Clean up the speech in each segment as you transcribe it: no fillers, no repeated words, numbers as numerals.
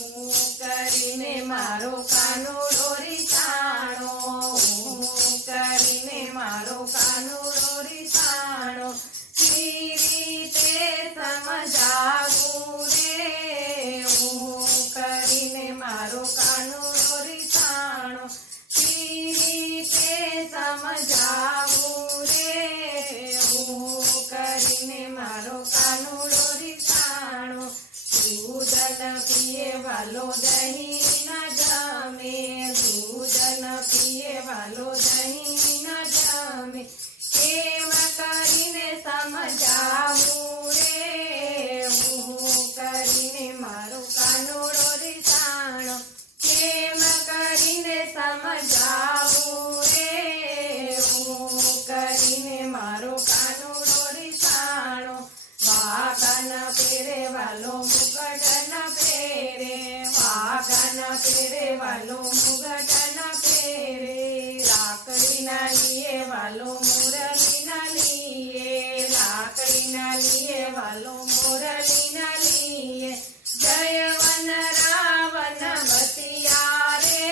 કરીને મારો કાનુડો રીસાણો, કરીને મારો કાનુડો રીસાણો, સી રીતે સમજાવું રે, કરીને મારો કાનુડો રીસાણો, સી રીતે સમજાવું રે, કરીને મારો કાનુડો રીસાણો, દૂધ ન પીએ વાલો દહીં ન જમે, દૂધ ન પીએ વાલો દહીં ન જમે, કેમ કરીને સમજાવું રે, કરીને મારો કાનુડો રીસાણો, કેમ કરીને સમજાવું રે, કરીને મારો કાનુડો રીસાણો, વાઘન પેરે વાલો મુગટ ન પેરે, વાઘન પેરે વાલો મુગટ ન પેરે, લાકડી ના લીએ વાલો મુરલી ના લીએ, લાકડી ના લીએ વાલો મુરલી ના લીએ, જય વન રાવણ બસિયા રે,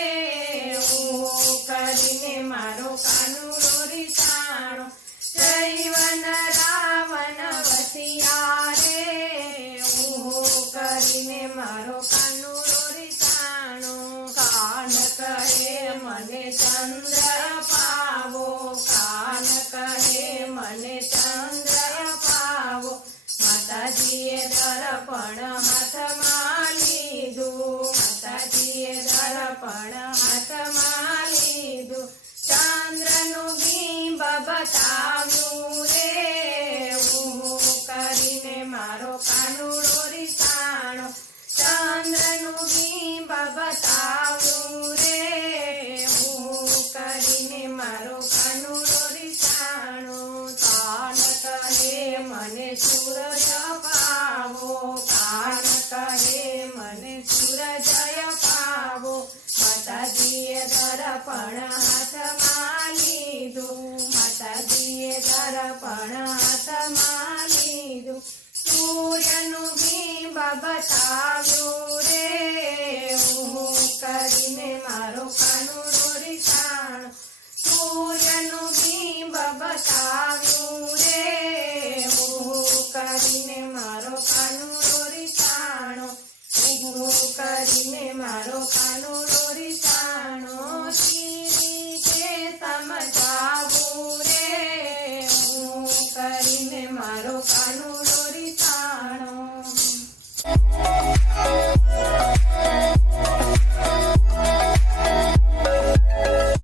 કરીને મારો કાનુડો રીસાણો, જય વન રાવણ બસિયા રે, કરીને મારો કાનુડો રીસાણો, કાન કહે મને ચંદ્ર પાવો, કાન કહે મને ચંદ્ર પાવો, માતાજીએ દર્પણ હાથમાં લીધું, માતાજીએ દર્પણ હાથમાં લીધું, ચંદ્રનું બિંબ બતાવ્યું રે, કરીને મારો કાનુડો રીસાણો, ચંદ્રનું બિંબ બતાવ્યું રે, કરીને મારો કાનુડો રીસાણો, કાન કહે મને સૂરજ પાવો, કાન કહે મને સૂરજ પાવો, માતાજીએ દર્પણ હાથમાં લીધું, માતાજીએ દર્પણ હાથમાં લીધું, સૂર્યનું બિંબ બતાવ્યું રે, કરીને મારો કાનુડો રીસાણો, સૂર્યનું બિંબ બતાવ્યું રે, કરીને મારો કાનુડો રીસાણો, કરીને મારો કાનુડો